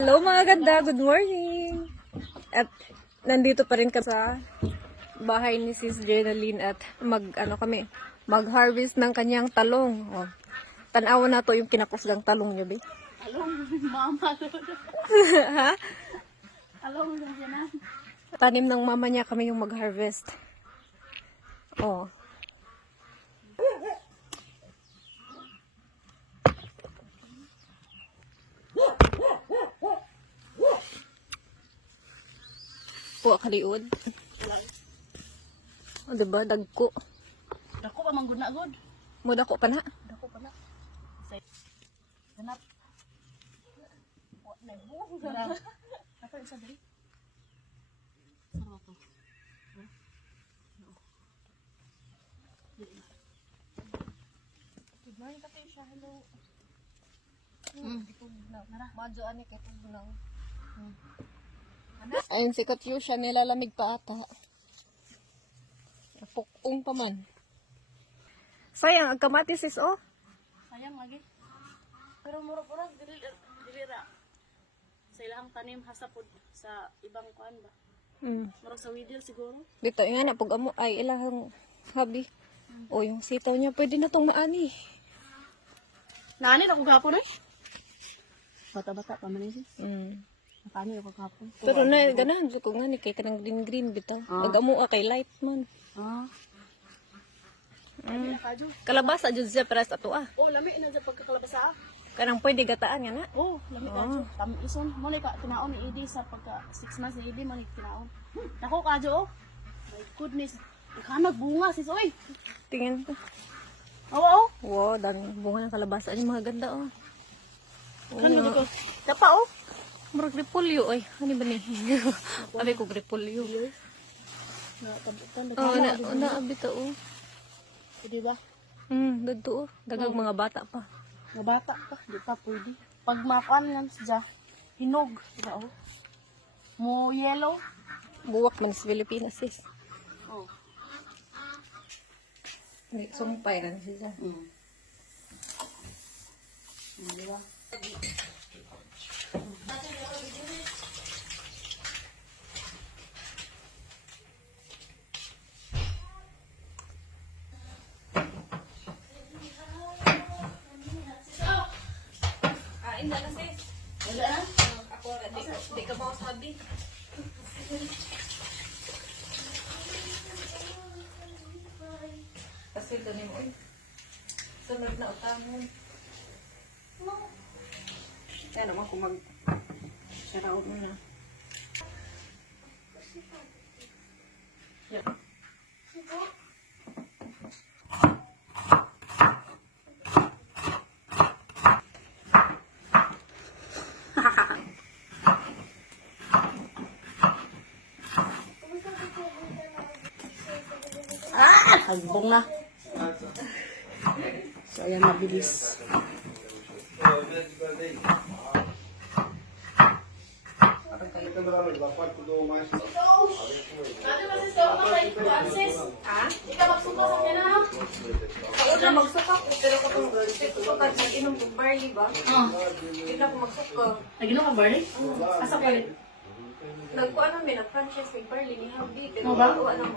Hello mga ganda, good morning! At nandito pa rin kami sa bahay ni Sis Jenaline at mag-harvest ng kanyang talong. Oh. Tanawan na to yung kinakusgang talong niya, be. Talong, mama. Ha? Talong, nandiyan na. Tanim ng mama niya kami yung mag-harvest. Oh. Po kaliud. O diba dagko. Dako pa mangguna god. Mo dako pa na. Dako pa na. Say. Ganap. What na mo? Apa isa dali? Sarap to. Good morning Katisha. Hello. Madyo ani kay tugnaw. Ayun si Katyusha, nilalamig pa ata. Pukong pa man. Sayang, ang kamatis is oh. Sayang lagi. Pero murag-murag dili ra. Sa ilang tanim hasapod sa ibang kuan ba. Murag sa widil siguro. Dito, nga na, pag amo, ay ilahang habi. O, yung sitaw niya, pwede na tong maani. Nani na ko gapon eh. Bata-bata pa man sis. Nakani ako gapon. Pero na, ganahan ko nga ni, kay kanang green-green bitaw. Pag amo, kay light man. Ay, nakadyo. Kalabasa, dyan siya, paras ato ah. Oh, lami na sa pagkakalabasa. Kanang pwede gataan nga na. Oh, lami kadyo. Ison mo ka tinaon ni Edi sa pagka 6 months ni Edi man tinaon. Nako kadyo oh. My goodness. Kanag bunga sis oy. Tingin ko. Oo. Wow, daming bunga ng kalabasa. Yung mga ganda oh. Kanag ko. Tapa oh. Murag repolyo ay. Ano ba ni? Abi ko repolyo. Na tabutan Oh, na abita oh. Di ba? Dadto oh. Dagang mga bata pa. Nga bata pa, di pa pwede. Pag makuan lang siya, hinog. Diba oh. Mo yellow. Buwak man sa Pilipinas sis. Oh. Sumpay na siya. Di ba? Kain na na sis. Wala na? Ako, di ka mau sabi. Kasi ito ni mo eh. Sunod na utangon. Kaya naman kung mag-shoutout mo na. Yeah. Halbong na. So, ayan, mabilis. Ako na magsuka ko, pero kapag suka nag-inom ng barley ba? Hindi na ako magsuka. Nagino ka, Barney? Asa ka rin? Nagkuha namin, nag-franchise may barley ni Habi. Pero Ano ba? nagawa na mo.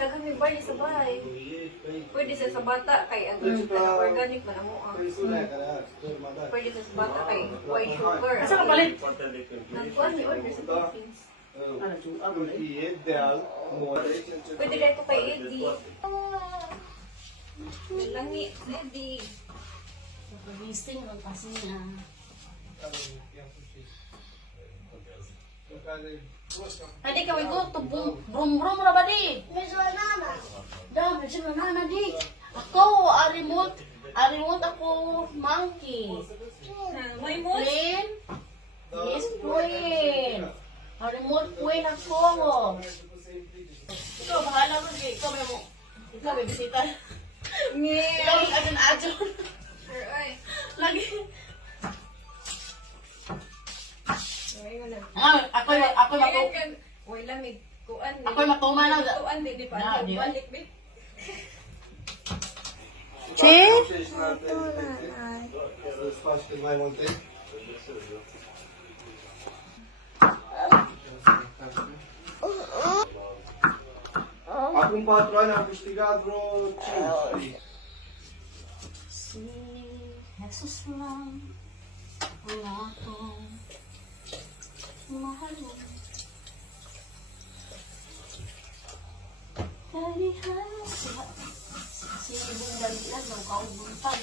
Daghan may barley sa bahay. Pwede siya sa bata, kay organic man ang muang. Pwede siya sa bata, kay white sugar. Asa ka palit? Nagkuha ni order sa Philippines. Ano, ano, Pwede na ito kay Eddie. Langi, Eddie. Gising ang kasi niya. Tadi kami ko to brum na ba di? Medyo nana. Da, medyo nana di. Ako arimot ako monkey. May mood. Queen. Yes, queen. Arimot queen ako. Ikaw bahala mo di. Ikaw may bisita. Ikaw ang adon. Lagi. Ako matu. Uy, lamig. Kuan. Ako matuma na. Kuan, di pa. Na, di. Balik, bit. Si? 4 años investigado. Si Jesus lang ang atong mahalon. Kanihan sa sinibong balikan ng kaubuntag.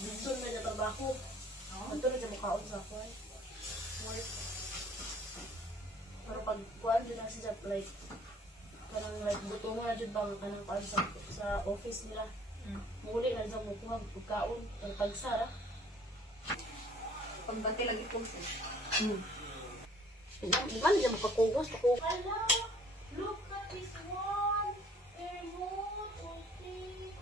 Dito na natrabaho. Ito na kamukaon sa ako. Work. Pero pag kuhaan din na siya, like, parang like, buto mo na dyan bang kanang kuhaan sa office nila. Muli na dyan mo kuha pagkaon, ang pagsara. Pagbanti lagi po siya. Ano dyan magpakugos? Hello! Look at this one! Remote, okay.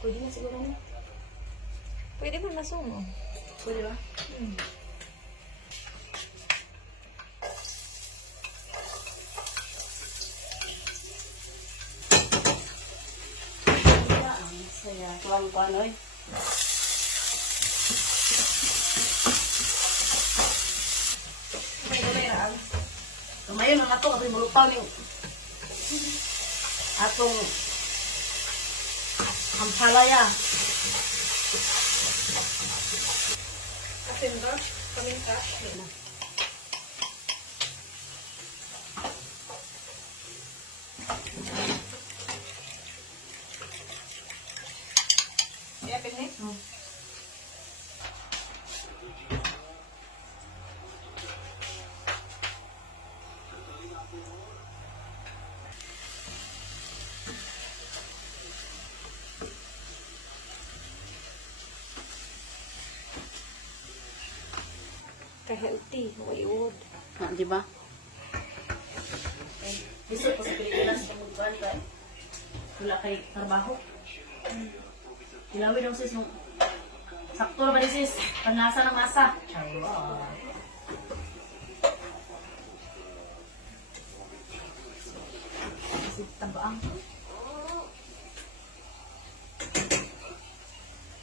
Pwede na siguro na. Pwede ba masumo? Pwede ba? Saya tuang kuan oy. Kamayon ang ato atong mulupaw ning atong ampalaya. Asin ba? Paminta? Iapin ni? Ka-healthy, waliwod. Di ba? Gusto ko sa Pilipinas sa magkuhan ka. Wala kay trabaho. Ilawi daw sis yung sakto na ba ni sis? Panlasa ng masa. Kasi tabaang.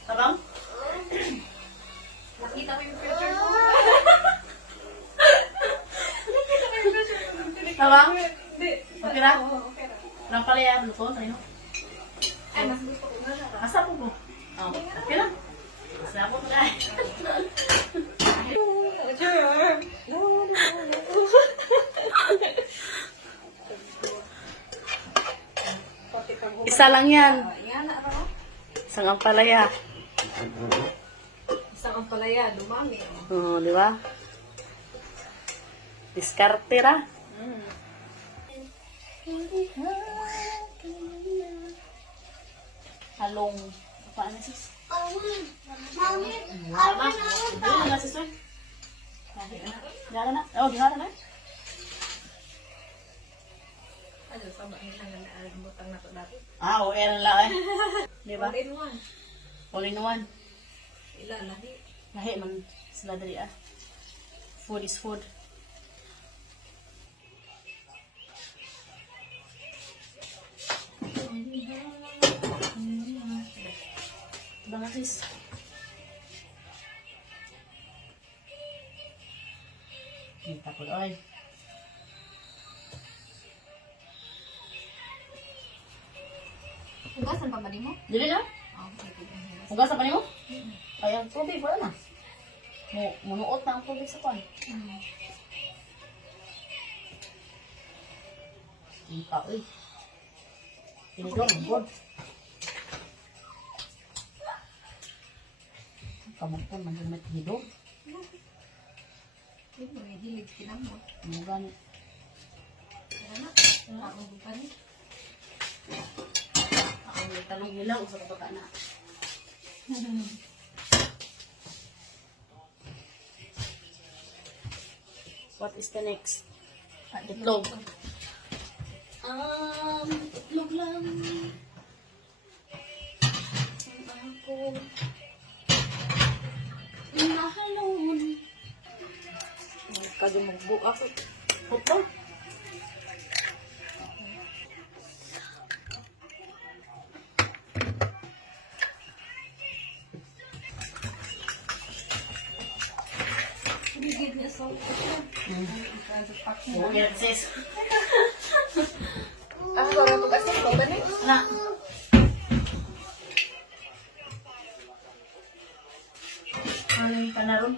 Tabang? Nakita mo yung filter mo? Tabang? Hindi. Okay na? Oo, okay na. Lang pala yung luto, tayo no? Ay, mas gusto ko na lang. Asa po po? Oh, okay lang. Asa po na. Isa lang yan. Yan na, ano? Isang ampalaya. Isang ampalaya, dumami. Oo, di ba? Diskarte ra. Halong. Paano sis? Wala na. Wala na sis. Dala na. Oh, dala na. Ano, sa ba ang nangangalimutan na to dati? Ah, o eran lang eh. Di ba? All in one. All in one. Ila, lahi. Lahi man sila dali ah. Food is food. Diba sis? Kita po oy. Hugasan pa ba di mo? Dili na? Okay. Hugasan pa nimo? Ay, ang tubig wala na. Munuot na ang tubig sa pan. Kita oy. Ini dong, bod. Kamukon man yung hidog. Hindi mo, hilig kinamot. Ano gani? Ano? Ako pa ni. Ako may talong hilaw sa kabaka na. What is the next? Itlog. Itlog lang. Ang ako. Mahalon. Kagumugbo ako. Ito. niya sa Oo, yan, sis. Ang gawin pag-asip ko ba ni? Na. Ano ka na ron?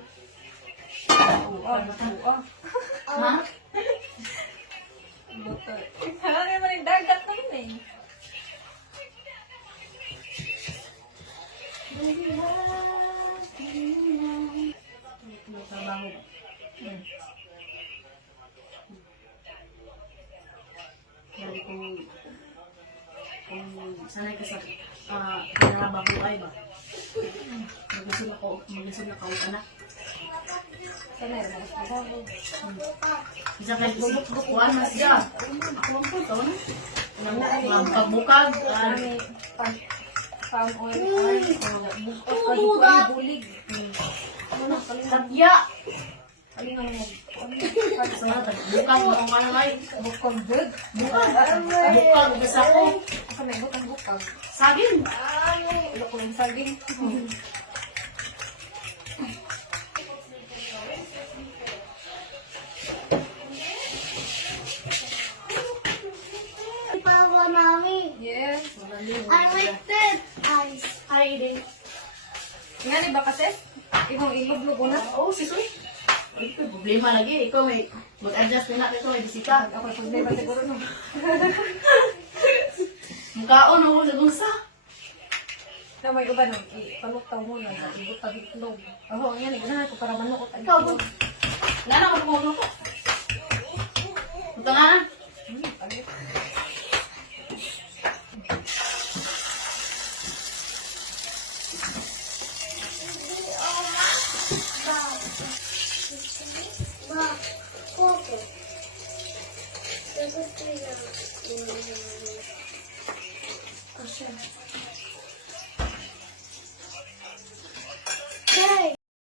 Oo. Ha? Buto. Ano naman yung dagat na yun eh. Trabaho. Jadi kung sanay ka sa panarabang buhay ba? Magisod na ka anak. Sana yun, mas magawa. Isa ka bukuan mas siya. Ako ang punto, no? Magbukag. Palm oil, bukos, bulig. Tagya. Alin nga mo? Bukag mo kung ano ay. Bukog good. Bukag bisa ko. Ako may butang bukag. Saging. Ilo ko yung saging. Papa, mommy, Yes. I like that ice. Hiding. Nga ni ba kasi? Ibang ilog-lugo na. Oo, si Soy. Ito, problema lagi. Ikaw may mag-adjust na ito. May bisita. Ako problema siguro no. Mukhaon ako sa gunsa. Na may iba nang ipalutaw mo na ibutag itlog. Oo, yan eh. Ganahan ko para manukot ang Ikaw ba? itlog. Nana, magpuno ko. Ito na. Pagit. Ma, poco. Eso estoy ya.